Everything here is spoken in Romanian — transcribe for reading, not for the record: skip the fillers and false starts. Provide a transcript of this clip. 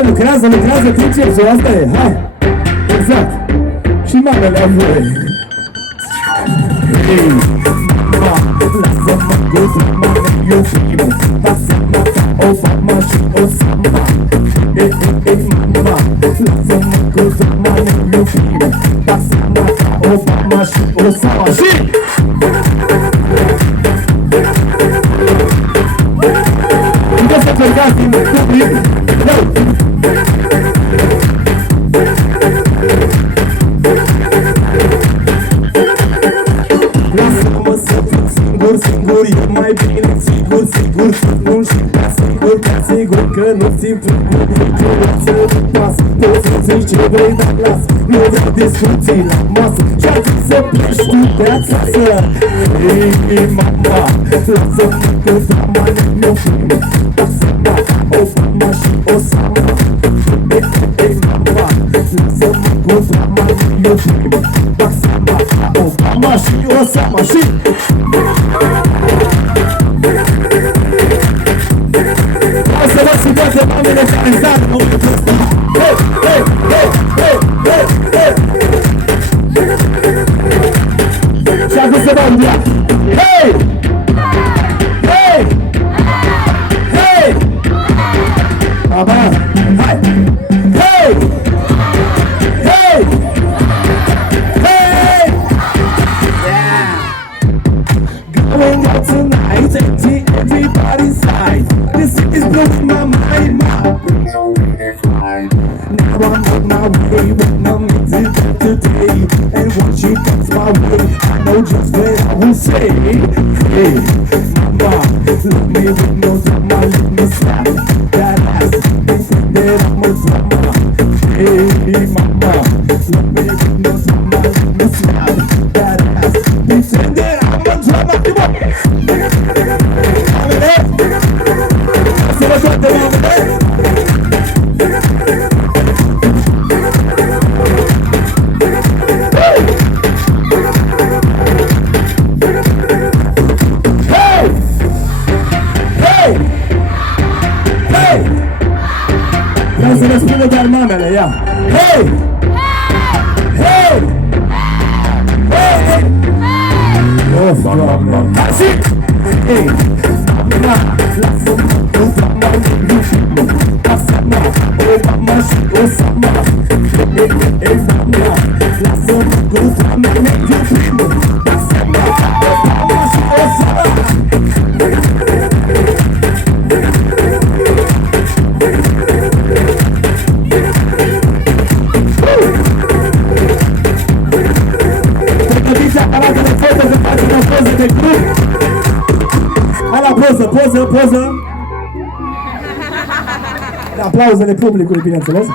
Hai, lucrează, tricepsul, asta e, hai. Exact. Și mamele au voie. Hei, mama, lasă-mă gâtul, mame, iubim. Lasă-mă ca o fama și o samba. Hei, mama, lasă-mă gâtul, mame, iubim. Lasă-mă ca o fama și o samba. Și! Puteți să plecați din public? Lasă-mă să fiu singur, e mai bine sigur nu și ca sigur că nu-ți plăcut niciun lasă-mă pas. Poți să zici ce vrei, dar las, nu vreau discuții la masă. Și-ar fi să pleci tu de acasă. Ei, mama, lasă-mă că drama ne-o prime. Lasă-mă o fama și o samba. Ei, mama, lasă-mă că drama ne-o prime. Lasă-mă o fama și o samba. Și... O să vă și toate mamele care sar în momentul ăsta. Hei, hei, hei, hei, hei, hei. Și acum să vă umblia. Hei! Hei! Hei! Aba, hai! Hei! Hei! Hei! Yeah! Going out tonight, empty everybody's side. This is blowing my mind, Now I'm on my way when I'm into that today. And once she comes my way, I know just what I will say. Hey, mama, love me with no drama, let me slap that ass. They think that I'm a drama. Hey, mama, love me with no drama, let me slap that ass. They think that I'm a drama. Come on, mamele, să vă toate mamele. Vreau să răspundă doar mamele, ia! Hei! Hei! Hei! Of, Doamne! Hai și! Hei! Mama, lasă-mă cu drama, iubim. Lasă-mă, o mama și o samba. Hei, mama, lasă-mă cu drama, iubim. Lasă-mă, o mama și o samba. De grup. Hai la poză. La aplauzele publicului, bineînțeles.